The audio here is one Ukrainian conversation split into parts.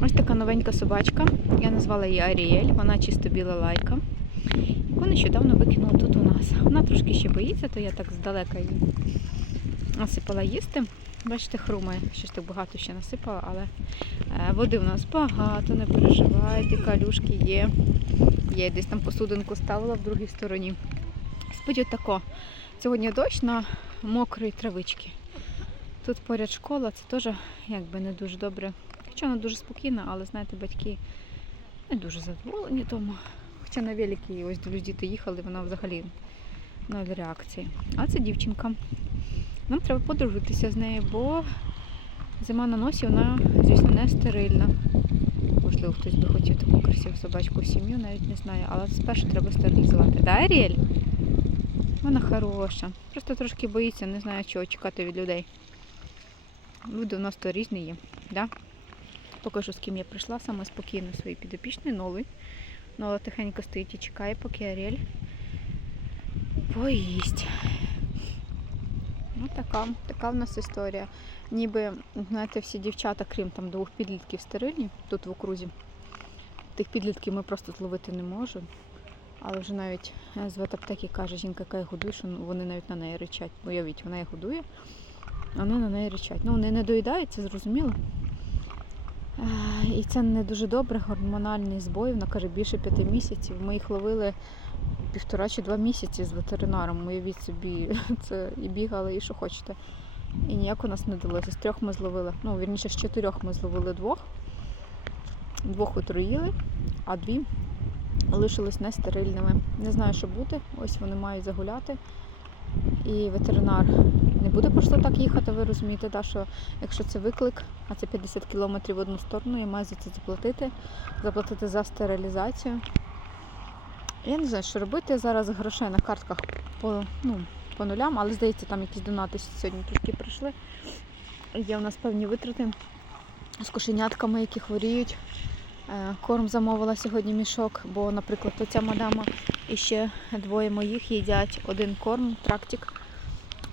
Ось така новенька собачка. Я назвала її Аріель, вона чисто біла лайка. Яку нещодавно викинула тут у нас. Вона трошки ще боїться, то я так здалека її насипала їсти. Бачите, хрумає, щось так багато ще насипала, але е, води в нас багато, не переживайте, калюшки є. Є десь там посудинку ставила в другій стороні. Сподів тако. Сьогодні дощ на мокрій травичці. Тут поряд школа, це теж якби не дуже добре. Хоча вона дуже спокійна, але знаєте, батьки не дуже задоволені тому. Хоча на великі, ось дивлюсь, діти їхали, вона взагалі ноль реакції. А це дівчинка. Нам треба подружитися з нею, бо зима на носі, вона, звісно, не стерильна. Можливо, хтось би хотів таку красиву собачку в сім'ю, навіть не знаю. Але спершу треба стерилізувати. Да, Аріель? Вона хороша. Просто трошки боїться, не знаю, чого чекати від людей. Люди у нас то різні є. Да? Покажу, з ким я прийшла, саме спокійно свої підопічні, новий. Нола тихенько стоїть і чекає, поки Аріель поїсть. Ну, така, така в нас історія. Ніби, знаєте, всі дівчата, крім там двох підлітків стерильні тут в окрузі. Тих підлітків ми просто зловити не можемо. Але вже навіть е, з ветаптеки каже жінка, яка їх годує, що вони навіть на неї ричать. Уявіть, вона їх годує, вони на неї ричать. Ну, вони не доїдають, це зрозуміло. І це не дуже добре, гормональний збой, вона каже, більше п'яти місяців. Ми їх ловили півтора чи два місяці з ветеринаром. Уявіть собі, це і бігали, і що хочете. І ніяк у нас не вдалося. З трьох ми зловили, ну, вірніше, з чотирьох ми зловили двох. Двох отруїли, а дві лишились нестерильними. Не знаю, що буде. Ось вони мають загуляти. І ветеринар не буде просто так їхати, ви розумієте, да, що якщо це виклик, а це 50 кілометрів в одну сторону, я маю за це заплатити, заплатити за стерилізацію. Я не знаю, що робити. Зараз грошей на картках по, ну, по нулям, але здається, там якісь донати сьогодні трошки прийшли. Є у нас певні витрати з кошенятками, які хворіють. Е, Корм замовила сьогодні мішок, бо, наприклад, оця мадама і ще двоє моїх їдять один корм, трактик.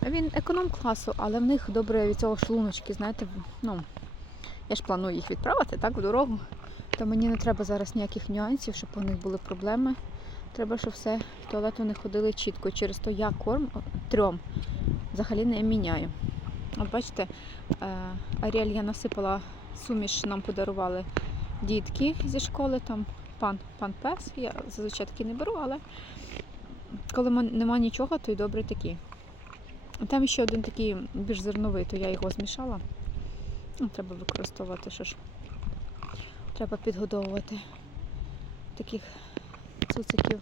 Він економ класу, але в них добре від цього шлуночки, знаєте, ну, я ж планую їх відправити так, в дорогу. То мені не треба зараз ніяких нюансів, щоб у них були проблеми. Треба, щоб все в туалет вони ходили чітко. Через то я корм трьом взагалі не міняю. От бачите, е, Аріель я насипала суміш, нам подарували дітки зі школи, там пан, пан пес. Я зазвичай таки не беру, але коли нема нічого, то й добре такі. Там ще один такий більш зерновий, то я його змішала. Ну, треба використовувати, що ж. Треба підгодовувати таких цуциків.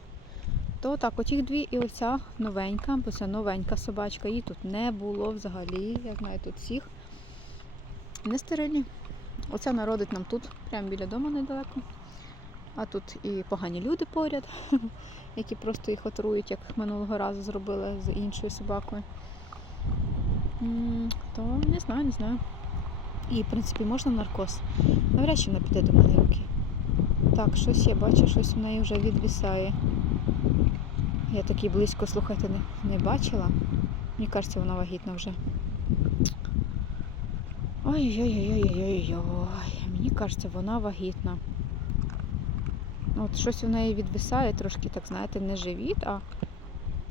То так, отіх дві і оця новенька, бо це новенька собачка. Її тут не було взагалі. Я знаю тут всіх. Не стерильні. Оця народить нам тут, прямо біля дому недалеко. А тут і погані люди поряд, які просто їх отрують, як минулого разу зробили з іншою собакою. То не знаю, не знаю. І, в принципі, можна наркоз. Навряд чи вона піде до мене руки. Так, щось я бачу, щось в неї вже відвисає. Я такі близько, слухайте, не, не бачила. Мені кажеться, вона вагітна вже. Ой-ой-ой-ой-ой-ой-ой. Мені кажеться, вона вагітна. Ну, От щось у неї відвисає, трошки, так знаєте, не живіт, а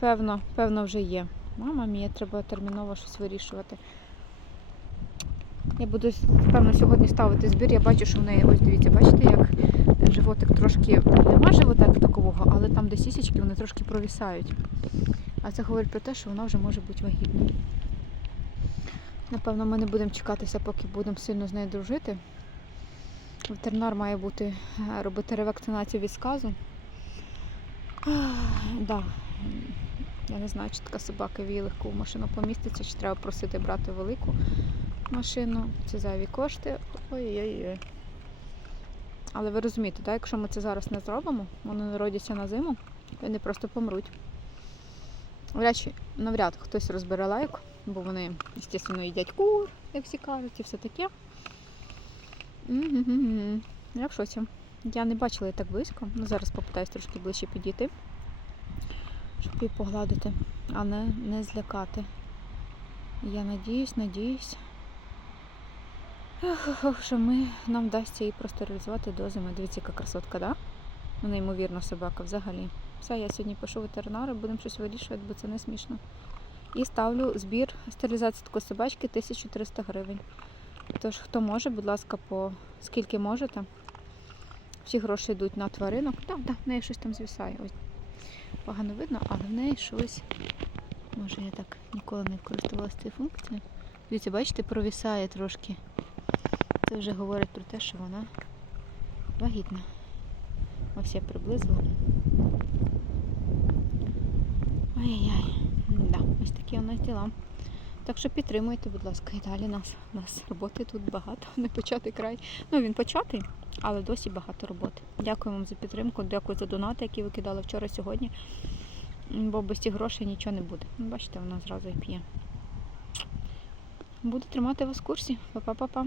певно, певно вже є. Мама мія, треба терміново щось вирішувати. Я буду, певно, сьогодні ставити збір. Я бачу, що в неї, ось дивіться, бачите, як животик трошки нема живота як такового, але там, де сісічки, вони трошки провісають. А це говорить про те, що вона вже може бути вагітною. Напевно, ми не будемо чекатися, поки будемо сильно з нею дружити. Ветеринар має бути е, робити ревакцинацію від сказу. Да. Я не знаю, чи така собака в її легку в машину поміститься, чи треба просити брати велику машину. Це зайві кошти. Ой-ой-ой. Але ви розумієте, так? якщо ми це зараз не зробимо, вони народяться на зиму, вони просто помруть. Вряд чи навряд хтось розбере лайк, бо вони, звісно, їдять кур, як всі кажуть, і все таке. Я в шоці. Я не бачила її так близько. Ну, зараз попитаюсь трошки ближче підійти, щоб її погладити, а не, не злякати. Я надіюсь, надіюсь. Що ми, нам вдасться її просто реалізувати до зими. Дивіться, яка красотка, да? Ну, неймовірна собака взагалі. Все, я сьогодні пишу ветеринару, будемо щось вирішувати, бо це не смішно. І ставлю збір стерилізації такої собачки 1300 гривень. Тож, хто може, будь ласка, по скільки можете. Всі гроші йдуть на тваринок. Так, так, в неї щось там звісає. Ось погано видно, але в неї щось. Може, я так ніколи не користувалася цією функцією. Дивіться, бачите, провісає трошки. Це вже говорить про те, що вона вагітна. Ось я приблизила. Ай-яй-яй. Да, ось такі у нас діла. Так що підтримуйте, будь ласка, і далі нас. Нас роботи тут багато, не початий край. Ну, він початий, але досі багато роботи. Дякую вам за підтримку, дякую за донати, які ви кидали вчора, сьогодні. Бо без цих грошей нічого не буде. Ну, Бачите, вона зразу і п'є. Буду тримати вас в курсі. Па-па-па-па.